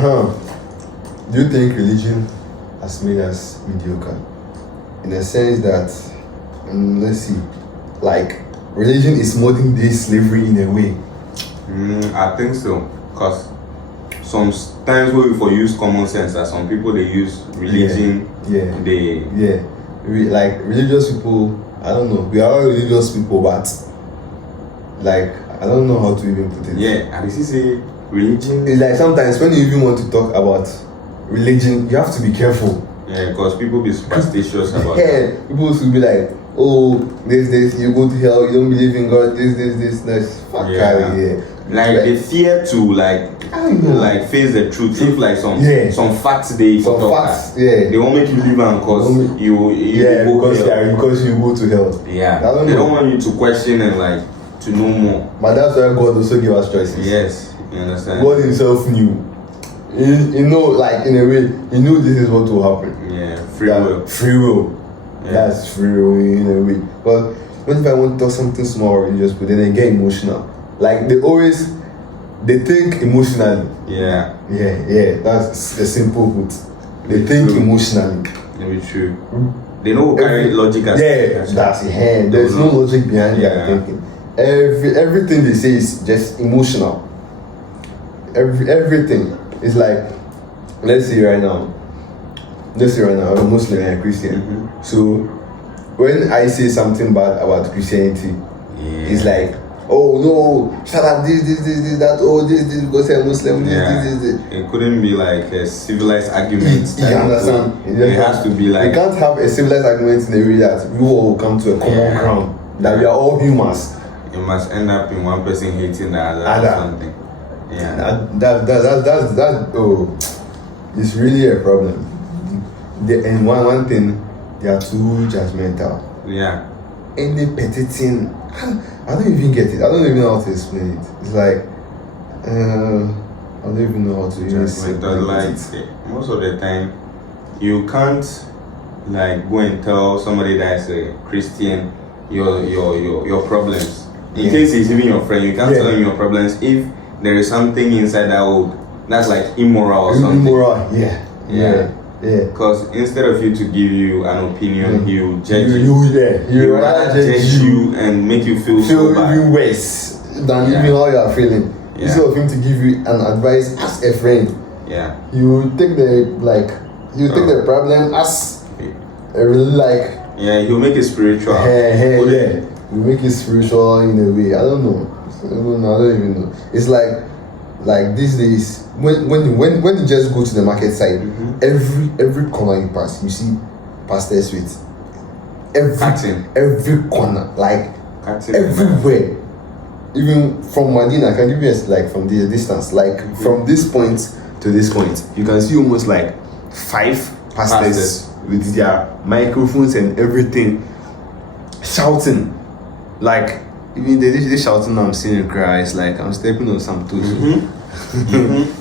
Do you think religion has made us mediocre? In a sense that, let's see, like religion is modern day slavery in a way. I think so, because sometimes when we use common sense, as some people they use religion. Like religious people, I don't know. We are all religious people, but like I don't know how to even put it. Yeah, and you say religion. It's like sometimes when you even want to talk about religion, you have to be careful. Yeah, because people be superstitious about that. People will be like, oh, this, you go to hell, you don't believe in God, this. Fuck out of here. Like they fear to like face the truth. If like some facts they they won't make you live and cause you because you go to hell. Yeah, they don't want you to question and like to know more. But that's why God also gave us choices. Yes, you understand. God himself knew. You know, like in a way, he knew this is what will happen. Yeah, free will. Free will. Yeah. That's free will in a way. But what if I want to talk something small or religious, but then they get emotional? Like they think emotionally. Yeah. That's a simple put. They think emotionally. Very true. They know carry logic as that's it. There's no logic behind their thinking. Everything they say is just emotional. Everything is like, let's say right now, I'm a Muslim and a Christian. So when I say something bad about Christianity, it's like, oh no, shut up, this, that, oh this, because I'm Muslim, this. It couldn't be like a civilized argument. You understand? It has to be like, you can't have a civilized argument in a way that we all come to a common ground, that we are all humans. It must end up in one person hating the other or something. Yeah. It's really a problem. And one thing, they are too judgmental. Yeah. Any petty thing, I don't even get it. I don't even know how to explain it. It's like, I don't even know how to even say it. Like, most of the time, you can't like go and tell somebody that's a Christian your problems. In case he's even your friend, you can't tell him your problems if there is something inside that's like immoral or something. Yeah. Because instead of you to give you an opinion, he'll judge you. He will rather judge you and make you feel so bad. Even worse than even how you are feeling. Instead of him to give you an advice as a friend, he will take the problem as a really he'll make it spiritual. He'll make it spiritual in a way. I don't know. I don't even know. It's like these days when you just go to the market side, every corner you pass, you see pastors with every corner, like everywhere. Even from Medina, I can give you from the distance, like from this point to this point, you can see almost like 5 pastors with their microphones and everything shouting. Like even they shouting, I'm seeing Christ, like I'm stepping on some toes.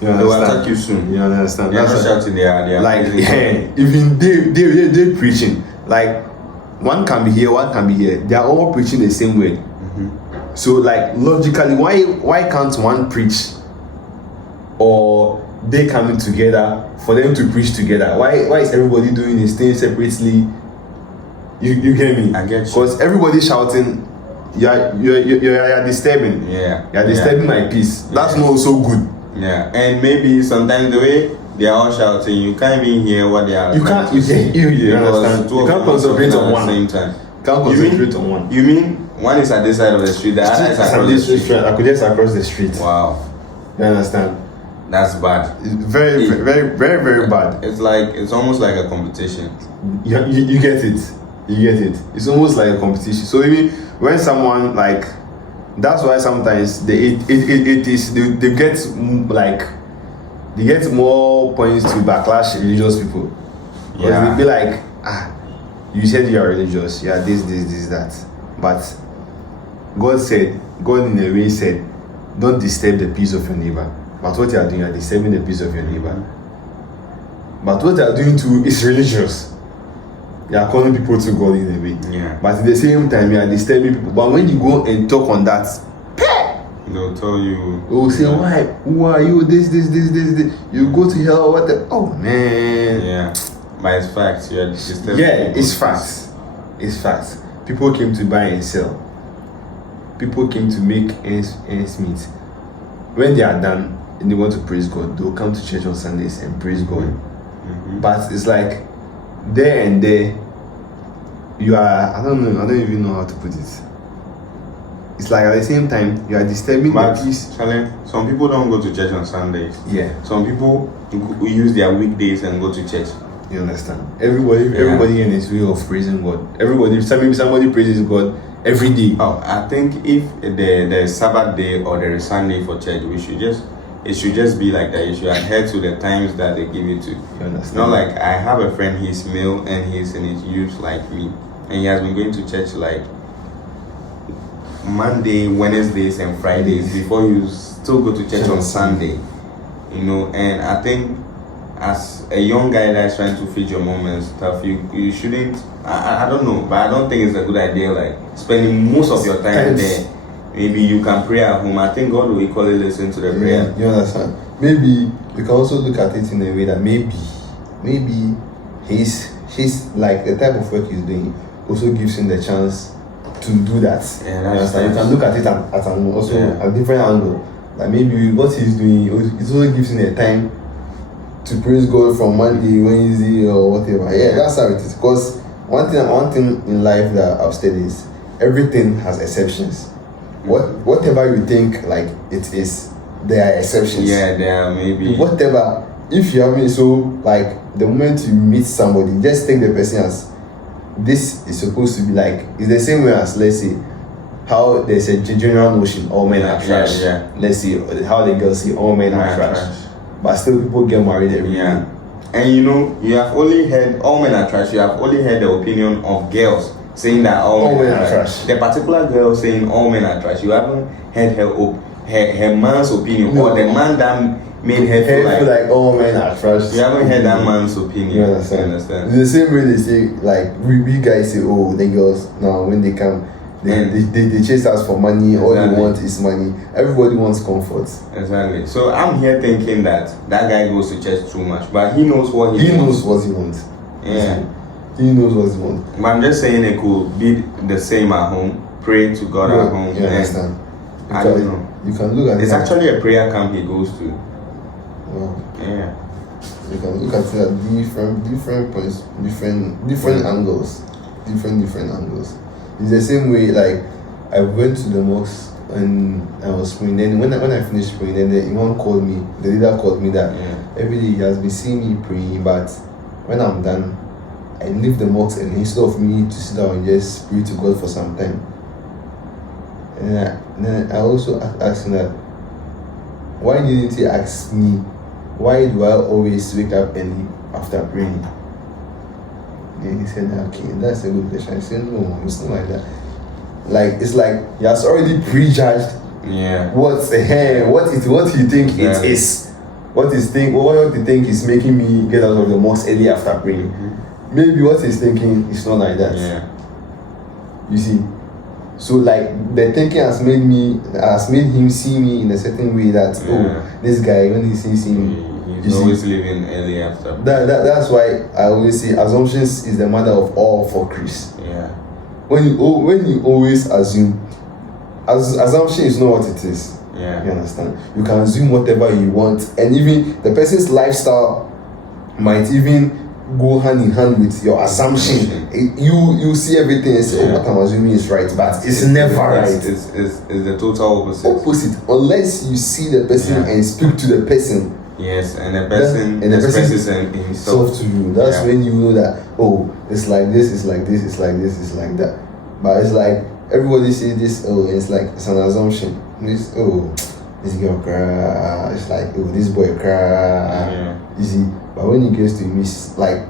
They will attack you soon. You understand? They're not shouting, they are like even they preaching. Like one can be here, they are all preaching the same way. So like logically, why can't one preach, or they coming together for them to preach together? Why is everybody doing his thing separately? You get me? I get you. Because everybody shouting, you're disturbing. You're disturbing my peace. That's not so good. And maybe sometimes the way they are all shouting, you can't even hear what they are. You can't. You understand? You can't concentrate on one at the same time. Can't concentrate on one. You mean one is at this side of the street, the other is across the street? I could just across the street. Wow. You understand? That's bad. It's very, very bad. It's almost like a competition. You get it. It's almost like a competition. So maybe when someone like, that's why sometimes they get more points to backlash religious people. They'll be like, you said you are religious, this, that. But God in a way said, don't disturb the peace of your neighbor. But what you are doing, you are disturbing the peace of your neighbor. But what you are doing too is religious. You are calling people to God in a way. But at the same time, you are disturbing people. But when you go and talk on that, They'll tell you. They will say, why? Who are you? This. You go to hell. What the? Oh man. Yeah, but it's facts. You're disturbing. Yeah, it's facts. It's facts. People came to buy and sell. People came to make ends meet. When they are done and they want to praise God, they'll come to church on Sundays and praise God. Mm-hmm. But it's like there and there, you are. I don't even know how to put it. It's like at the same time you are disturbing the peace. Some people don't go to church on Sundays. Yeah. Some people use their weekdays and go to church. You understand? Everybody in his way of praising God. Somebody praises God every day. Oh, I think if there is Sabbath day or there is Sunday for church, it should just be like that. You should adhere to the times that they give it to. You understand? Not like I have a friend, he's male and he's in his youth like me, and he has been going to church like Monday, Wednesdays, and Fridays before you still go to church on Sunday. You know, and I think as a young guy that's trying to feed your mom and stuff, you shouldn't. I don't know, but I don't think it's a good idea. Like spending most of your time there. Maybe you can pray at home. I think God will equally listen to the prayer. You understand? Maybe you can also look at it in a way that maybe he's like the type of work he's doing also gives him the chance to do that. Yeah, you can look at it at a different angle. Like maybe what he's doing, it also gives him the time to praise God from Monday, Wednesday, or whatever. Yeah, that's how it is. Because one thing in life that I've studied is everything has exceptions. Whatever you think like it is, there are exceptions. Yeah, there are maybe. Whatever. If you have so like the moment you meet somebody, just take the person as this is supposed to be like. It's the same way as, let's say, how there's a general notion all men are trash. Yeah. Let's see how the girls say all men are trash. But still people get married every day. And you know, you have only heard all men are trash. You have only heard the opinion of girls saying that all men are trash. The particular girl saying all men are trash, you haven't heard her man's opinion, or the man that made her feel like all men are trash. You haven't heard that man's opinion. You understand? It's the same way they say, like we guys say, oh, the girls now when they come, they chase us for money. All they want is money. Everybody wants comfort. Exactly. So I'm here thinking that guy goes to church too much, but he knows what he knows what he wants. Yeah. He knows what he wants. But I'm just saying it could be the same at home. Pray to God at home. You understand? I don't know. You can look at it. It's actually a prayer camp he goes to. Wow. Yeah. You can look at it at different points, different angles. Different angles. It's the same way, like I went to the mosque and I was praying. Then when I finished praying, then the imam called me, the leader called me that every day he has been seeing me praying, but when I'm done, I leave the mosque and instead of me to sit down and just pray to God for some time. And then I also asked him that, why didn't he ask me, why do I always wake up early after praying? Then he said, okay, that's a good question. I said, no, it's not like that. Like, it's like he has already prejudged what he think it is. What he think is making me get out of the mosque early after praying. Mm-hmm. Maybe what he's thinking is not like that. Yeah. You see? So like the thinking has made him see me in a certain way that this guy, when he sees me, he's always living early after. That's why I always say assumptions is the mother of all fuckeries. Yeah. When you always assume, assumption is not what it is. Yeah. You understand? You can assume whatever you want, and even the person's lifestyle might even go hand in hand with your assumption. You see everything and say, what I'm assuming is right, but it's never right. It's the total opposite. Unless you see the person and speak to the person. Yes, and the person expresses himself to you. That's when you know that, oh, it's like this, it's like this, it's like this, it's like that. But it's like everybody says this, it's like it's an assumption. This girl cry, it's like, oh, this boy cry. You see, but when it gets to me, it's like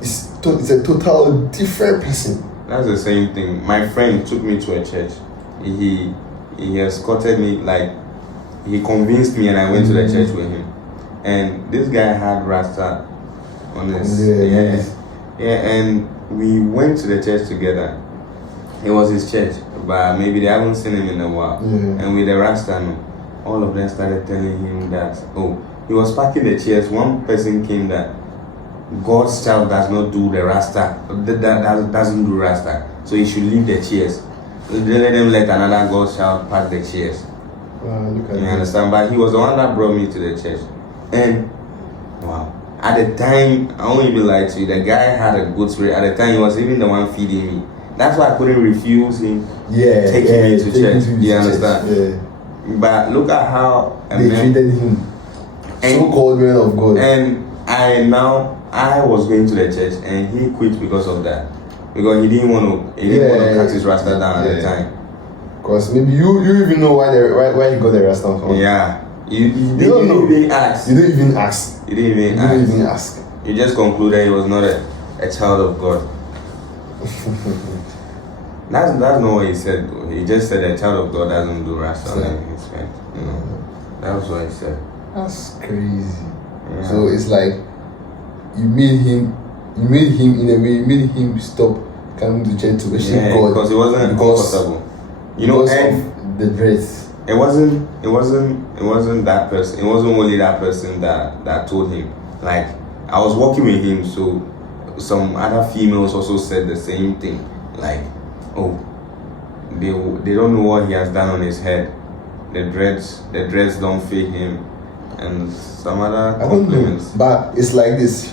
it's a total different person. That's the same thing. My friend took me to a church. He escorted me, like he convinced me, and I went to the church with him. And this guy had Rasta on his and we went to the church together. It was his church, but maybe they haven't seen him in a while. Yeah. And with the Rasta, no, all of them started telling him that, oh, he was packing the chairs. One person came that God's child does not do the Rasta, that doesn't do Rasta, so he should leave the chairs. They let them let another God's child pack the chairs. Look at You understand? But he was the one that brought me to the church. And wow, at the time, I won't even lie to you, the guy had a good spirit. At the time, he was even the one feeding me. That's why I couldn't refuse him taking me to church. You understand? Yeah. But look at how They treated him. So-called man of God. And I was going to the church and he quit because of that. Because he didn't want to cut his Rasta down at the time. Because maybe you even know why he got the Rasta from. Yeah. You didn't even ask. You didn't even ask. You didn't even ask. You just concluded he was not a child of God. That's not what he said though. He just said a child of God doesn't do Rasta in his friend. You know. That was what he said. That's crazy. Yeah. So it's like you made him in a way, you made him stop coming to church to worship God. Because it wasn't comfortable. You know, and the dress. It wasn't that person. It wasn't only that person that told him. Like, I was walking with him, so some other females also said the same thing. Like, oh, they don't know what he has done on his head. The dreads don't fit him, and some other compliments. But it's like this.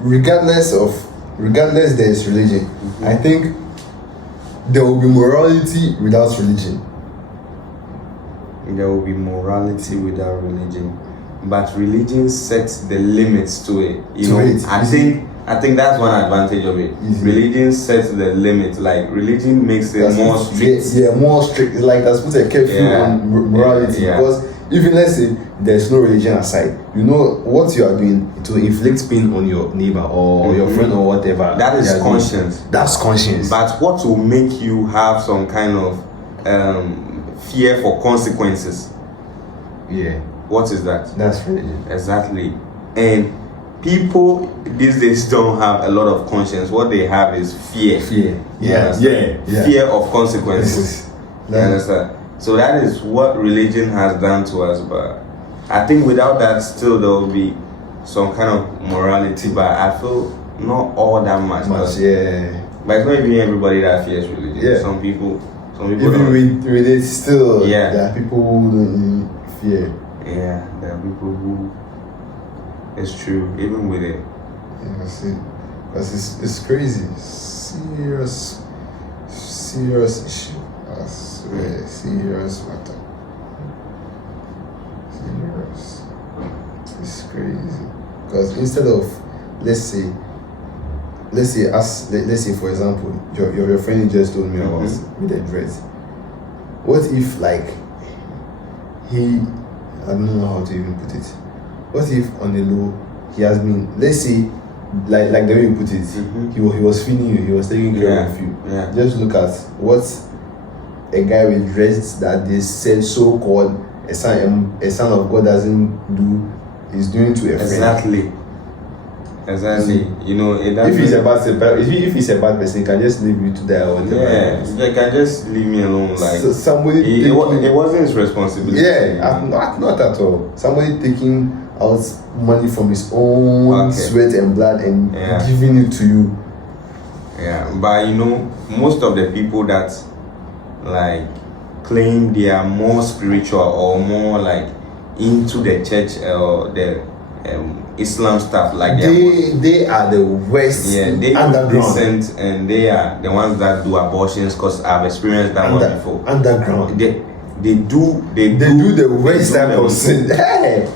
Regardless there is religion. I think there will be morality without religion. There will be morality without religion, but religion sets the limits to it. I think that's one advantage of it. Religion sets the limit. Like, religion makes it more strict. Yeah, more strict. It's like that's put a curfew on morality. Because even let's say there's no religion aside, you know what you are doing to inflict pain on your neighbor or your friend or whatever. That is conscience. That's conscience. But what will make you have some kind of fear for consequences? Yeah. What is that? That's religion. Exactly. And people these days don't have a lot of conscience. What they have is fear. Yeah. Fear of consequences. You understand? So that is what religion has done to us. But I think without that, still there will be some kind of morality. But I feel not all that much. But it's not even everybody that fears religion. Yeah. Some people even don't. with it still, Yeah. there are people who don't fear. Yeah, there are people who. It's true, even with it. Yeah, see, because it's crazy, serious issue. I swear, serious matter. Serious. It's crazy. Because instead of, let's say for example, your friend just told me about with the dress. What if like I don't know how to even put it. What if on the low he has been, let's say, like the way you put it, he was feeding you, he was taking care of you. Yeah. Just look at what a guy with dreads that they said so-called a son of God doesn't do is doing to a friend. Exactly. You know, if he's a bad person, he can just leave you to die or whatever. Yeah, they can just leave me alone. Like, so somebody it wasn't his responsibility. Yeah, not at all. Somebody taking out money from his own sweat and blood and giving it to you. Yeah, but you know, most of the people that like claim they are more spiritual or more like into the church or the Islam stuff, like they are the worst. Yeah, they underground, and they are the ones that do abortions. Because I've experienced that one before. Underground. They do the worst type of sin. Hey.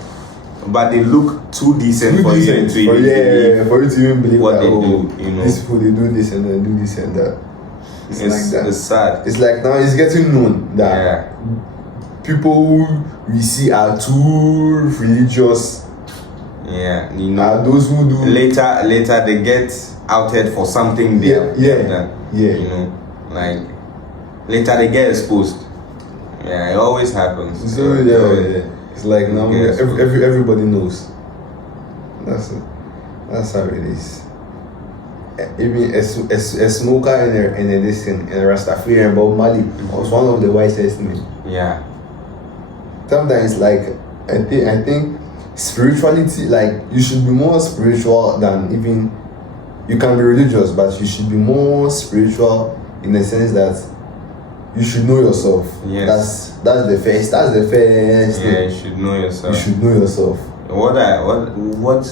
But they look too decent for you to even believe what that, they do. You know, these people, they do this and they do this and that. It's like that. It's sad. It's like now it's getting known that people who we see are too religious. Yeah, you know, are those who do later they get outed for something they have done. Yeah, you know, like later they get exposed. Yeah, it always happens. So it's like now everybody knows. That's how it is. even a smoker and a this thing, and a Rastafarian, Bob Marley was one of the wisest men. Yeah. Sometimes, like, I think spirituality, like, you should be more spiritual than even, you can be religious, but you should be more spiritual in the sense that you should know yourself. Yes. That's the first Yeah, thing. you should know yourself. You should know yourself. What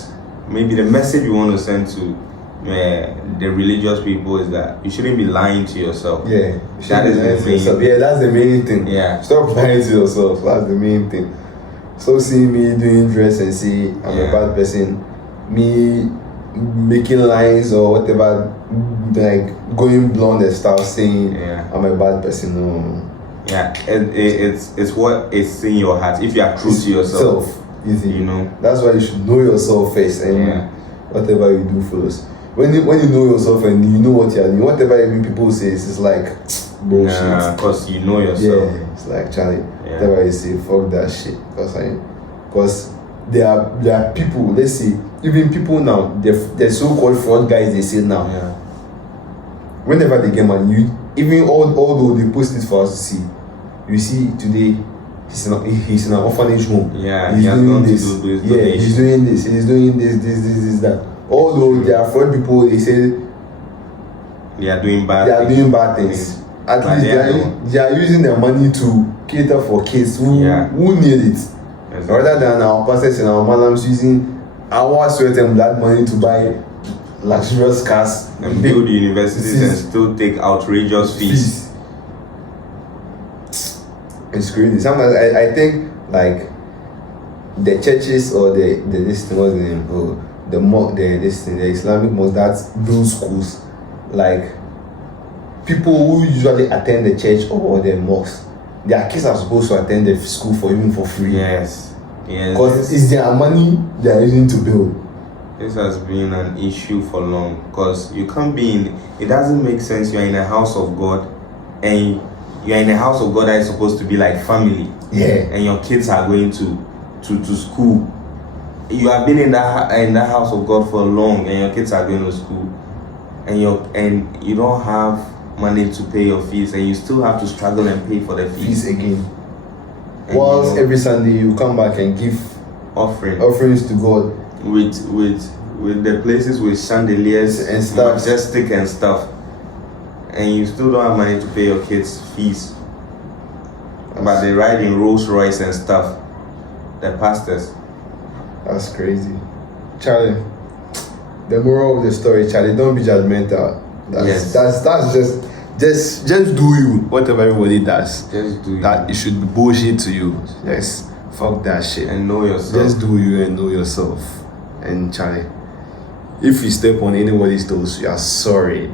maybe the message you want to send to the religious people is that you shouldn't be lying to yourself. Yeah, That is the main. Yeah, that's the main thing. Yeah. Stop lying to yourself. That's the main thing. So seeing me doing dress and see I'm a bad person, me making lines or whatever, like going blonde and stuff, saying I'm a bad person. No. Yeah, it's what is in your heart. If you are true to yourself, easy. You know. That's why you should know yourself first, and whatever you do follows. When you know yourself and you know what you are doing, whatever even people say, it's like bullshit. Because you know yourself. Yeah, it's like Charlie. Whatever you say, fuck that shit. Because there are people. Let's see, even people now, the so-called fraud guys they say now. Yeah. Whenever they get money, even although they post it for us to see, you see today he's in an orphanage home. Yeah, he's doing this. He's doing this. He's doing this, that. Although there are fraud people, they say they are doing bad things. At least they are using their money to cater for kids who need it. Exactly. Rather than our pastors and our madams using our sweat and blood money to buy luxurious cars and build universities and still take outrageous fees. It's crazy. Sometimes I think like the churches or the Islamic mosques, that's those schools, like people who usually attend the church or the mosque, their kids are supposed to attend the school for free. Yes. Because it's their money they are using to build. This has been an issue for long, because you can't be in. It doesn't make sense. You're in a house of God, and you're in a house of God that is supposed to be like family. Yeah. And your kids are going to school. You have been in that house of God for long, and your kids are going to school, and you don't have money to pay your fees, and you still have to struggle and pay for the fees again. Once every Sunday you come back and give offerings to God with the places with chandeliers and stuff, majestic and stuff, and you still don't have money to pay your kids fees. But they ride in Rolls Royce and stuff. The pastors. That's crazy, Charlie. The moral of the story, Charlie, don't be judgmental. That's just do you. Whatever everybody does, just do you. That it should be bullshit to you. Just fuck that shit and know yourself. Just do you and know yourself. And Charlie, if you step on anybody's toes, you are sorry.